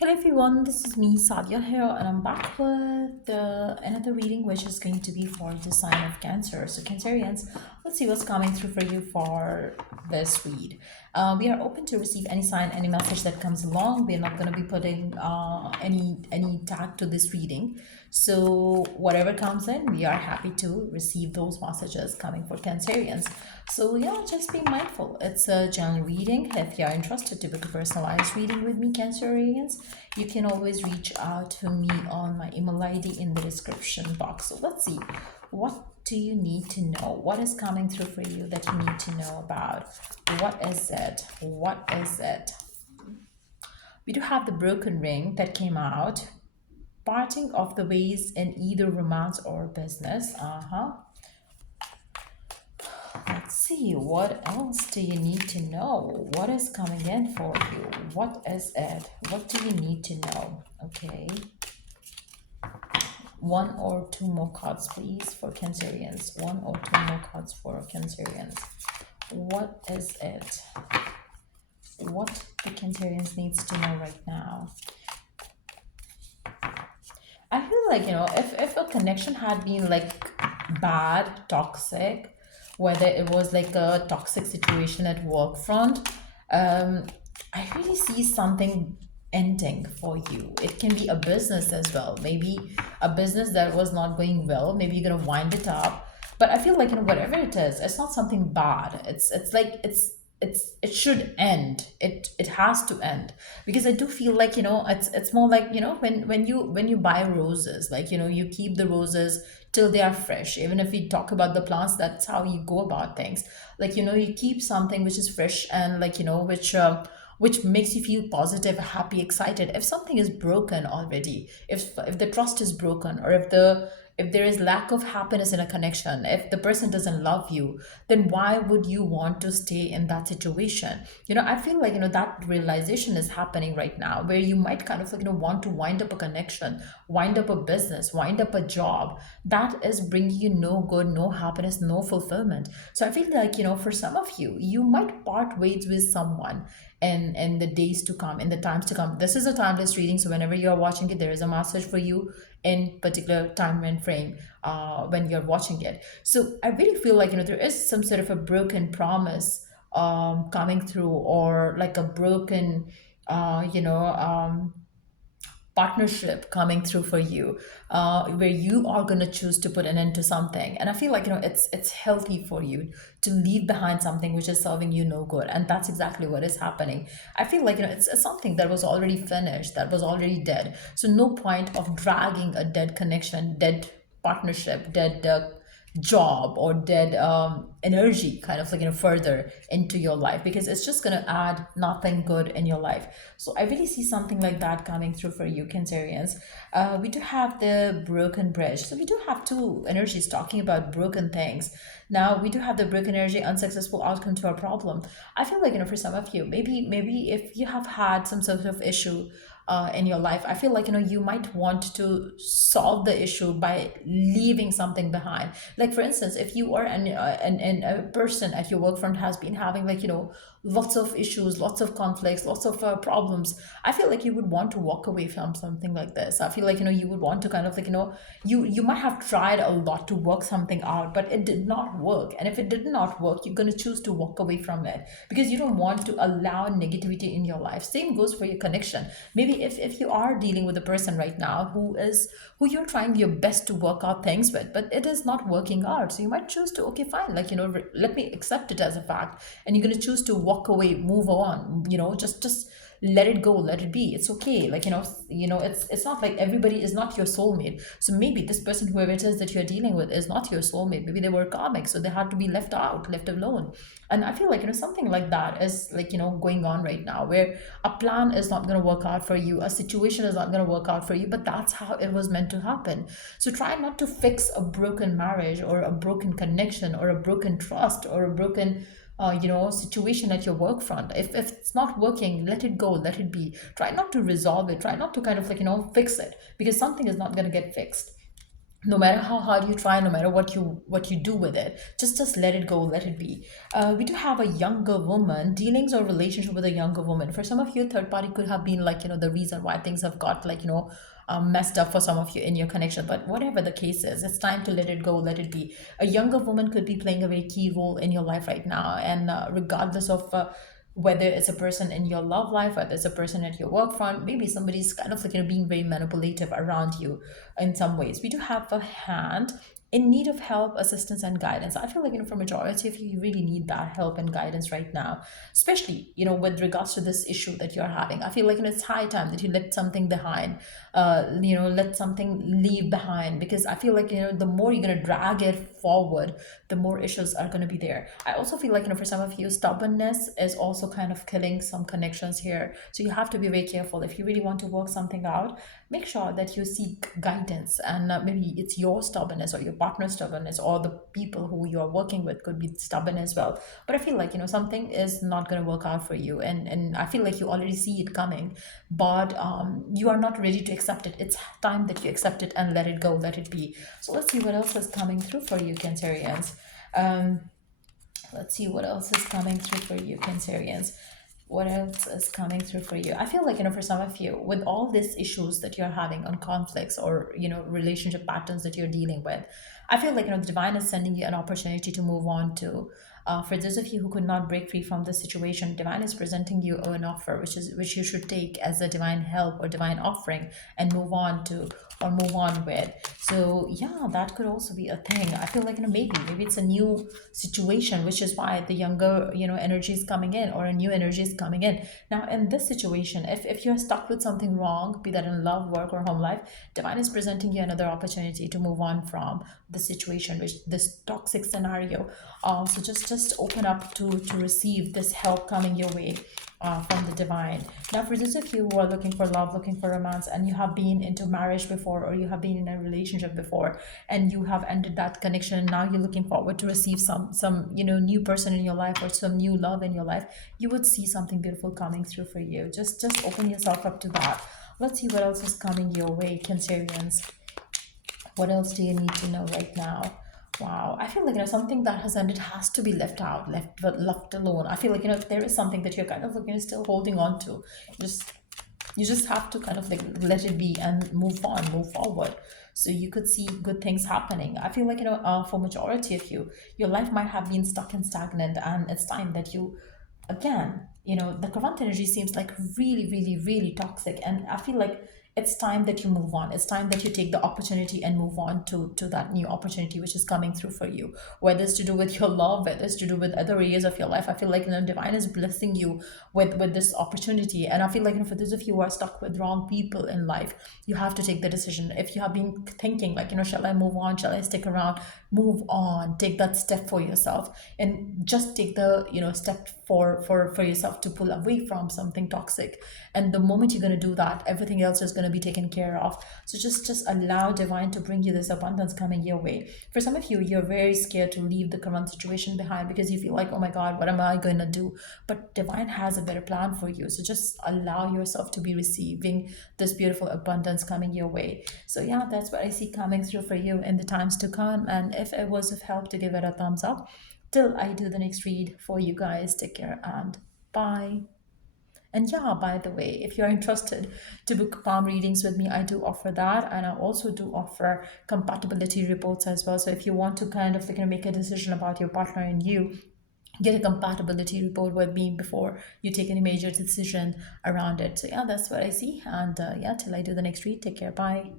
Hello everyone, this is me Sadia here, and I'm back with another reading which is going to be for the sign of Cancer. So, Cancerians, let's see what's coming through for you for this read. We are open to receive any sign, any message that comes along. We're not going to be putting any tag to this reading. So, whatever comes in, we are happy to receive those messages coming for Cancerians. So yeah, just be mindful. It's a general reading. If you're interested to book a personalized reading with me, Cancerians, you can always reach out to me on my email ID in the description box. So let's see. What do you need to know? What is coming through for you that you need to know about? What is it? What is it? We do have the broken ring that came out. Parting of the ways in either romance or business. Let's see, what else do you need to know? What is coming in for you? What is it? What do you need to know? Okay. One or two more cards, please, for Cancerians. One or two more cards for Cancerians. What is it? What the Cancerians needs to know right now? I feel like, if a connection had been like bad, toxic, whether it was like a toxic situation at work front, I really see something ending for you. It can be a business as well. Maybe a business that was not going well. Maybe you're gonna wind it up. But I feel like whatever it is, it's not something bad. It's like it should end. It has to end, because I do feel like it's more like when you buy roses, like you keep the roses till they are fresh. Even if we talk about the plants, that's how you go about things. Like you keep something which is fresh, and like which makes you feel positive, happy, excited. If something is broken already, if the trust is broken, or if there is lack of happiness in a connection, if the person doesn't love you, then why would you want to stay in that situation? I feel like that realization is happening right now, where you might kind of like want to wind up a connection, wind up a business, wind up a job that is bringing you no good, no happiness, no fulfillment. So I feel like for some of you, you might part ways with someone in the days to come, in the times to come. This is a timeless reading, so whenever you are watching it, there is a message for you in particular time and frame when you're watching it. So I really feel like there is some sort of a broken promise coming through, or like a broken partnership coming through for you, where you are going to choose to put an end to something. And I feel like it's healthy for you to leave behind something which is serving you no good, and that's exactly what is happening. I feel like it's something that was already finished, that was already dead. So no point of dragging a dead connection, dead partnership, dead job, or dead energy kind of like further into your life, because it's just going to add nothing good in your life. So I really see something like that coming through for you, Cancerians. We do have the broken bridge, so we do have two energies talking about broken things. Now we do have the broken energy, unsuccessful outcome to a problem. I feel like for some of you, maybe if you have had some sort of issue in your life, I feel like you might want to solve the issue by leaving something behind. Like for instance, if you are an a person at your work front has been having like lots of issues, lots of conflicts, lots of problems, I feel like you would want to walk away from something like this. I feel like you would want to kind of like you might have tried a lot to work something out, but it did not work. And if it did not work, you're going to choose to walk away from it, because you don't want to allow negativity in your life. Same goes for your connection. Maybe if you are dealing with a person right now who you're trying your best to work out things with, but it is not working out, so you might choose to, okay, fine, like let me accept it as a fact, and you're going to choose to walk away, move on, just let it go, let it be. It's okay. Like it's not like everybody is not your soulmate. So maybe this person, whoever it is that you're dealing with, is not your soulmate. Maybe they were karmic, so they had to be left out, left alone. And I feel like something like that is like going on right now, where a plan is not going to work out for you, a situation is not going to work out for you, but that's how it was meant to happen. So try not to fix a broken marriage, or a broken connection, or a broken trust, or a broken situation at your work front. If it's not working, let it go, let it be. Try not to resolve it, try not to kind of like fix it, because something is not going to get fixed. No matter how hard you try, no matter what you do with it, just let it go, let it be. We do have a younger woman, dealings or relationship with a younger woman. For some of you, third party could have been like, the reason why things have got like, messed up for some of you in your connection. But whatever the case is, it's time to let it go, let it be. A younger woman could be playing a very key role in your life right now, and regardless of whether it's a person in your love life, whether it's a person at your work front, maybe somebody's kind of like, being very manipulative around you in some ways. We do have a hand in need of help, assistance, and guidance. I feel like, for majority of you, you really need that help and guidance right now, especially, with regards to this issue that you're having. I feel like, it's high time that you let something behind, let something leave behind, because I feel like, the more you're going to drag it forward, the more issues are going to be there. I also feel like, for some of you, stubbornness is also kind of killing some connections here. So you have to be very careful. If you really want to work something out, make sure that you seek guidance, and maybe it's your stubbornness or your partner's stubbornnness, or the people who you are working with could be stubborn as well. But I feel like, something is not going to work out for you, and I feel like you already see it coming, but you are not ready to accept it. It's time that you accept it and let it go, let it be. So let's see what else is coming through for you, Cancerians. um let's see what else is coming through for you, Cancerians. What else is coming through for you? I feel like, for some of you, with all these issues that you're having on conflicts, or, relationship patterns that you're dealing with, I feel like, the divine is sending you an opportunity to move on to. For those of you who could not break free from this situation, divine is presenting you an offer, which you should take as a divine help or divine offering, and move on to, or move on with. So yeah, that could also be a thing. I feel like, maybe it's a new situation, which is why the younger, energy is coming in, or a new energy is coming in. Now in this situation, if you're stuck with something wrong, be that in love, work, or home life, divine is presenting you another opportunity to move on from the situation, which this toxic scenario. So just open up to receive this help coming your way, from the divine. Now, for those of you who are looking for love, looking for romance, and you have been into marriage before, or you have been in a relationship before, and you have ended that connection, and now you're looking forward to receive some new person in your life, or some new love in your life, you would see something beautiful coming through for you. Just open yourself up to that. Let's see what else is coming your way, Cancerians. What else do you need to know right now? Wow, I feel like, something that has ended has to be left out, left alone. I feel like, if there is something that you're kind of like, still holding on to, just you just have to kind of like let it be and move on, move forward, so you could see good things happening. I feel like, for majority of you, your life might have been stuck and stagnant, and it's time that you, again, the current energy seems like really, really, really toxic, and I feel like it's time that you move on. It's time that you take the opportunity and move on to that new opportunity which is coming through for you, whether it's to do with your love, whether it's to do with other areas of your life. I feel like, divine is blessing you with this opportunity. And I feel like, for those of you who are stuck with wrong people in life, you have to take the decision. If you have been thinking like, shall I move on, shall I stick around, move on, take that step for yourself, and just take the, step for yourself to pull away from something toxic. And the moment you're going to do that, everything else is going to be taken care of. So just allow divine to bring you this abundance coming your way. For some of you, you're very scared to leave the current situation behind, because you feel like, oh my god, what am I going to do? But divine has a better plan for you. So just allow yourself to be receiving this beautiful abundance coming your way. So yeah, that's what I see coming through for you in the times to come. And if it was of help, to give it a thumbs up. Till I do the next read for you guys, take care and bye. And yeah, by the way, if you're interested to book palm readings with me, I do offer that. And I also do offer compatibility reports as well. So if you want to kind of like, make a decision about your partner and you, get a compatibility report with me before you take any major decision around it. So yeah, that's what I see. And yeah, till I do the next read, take care. Bye.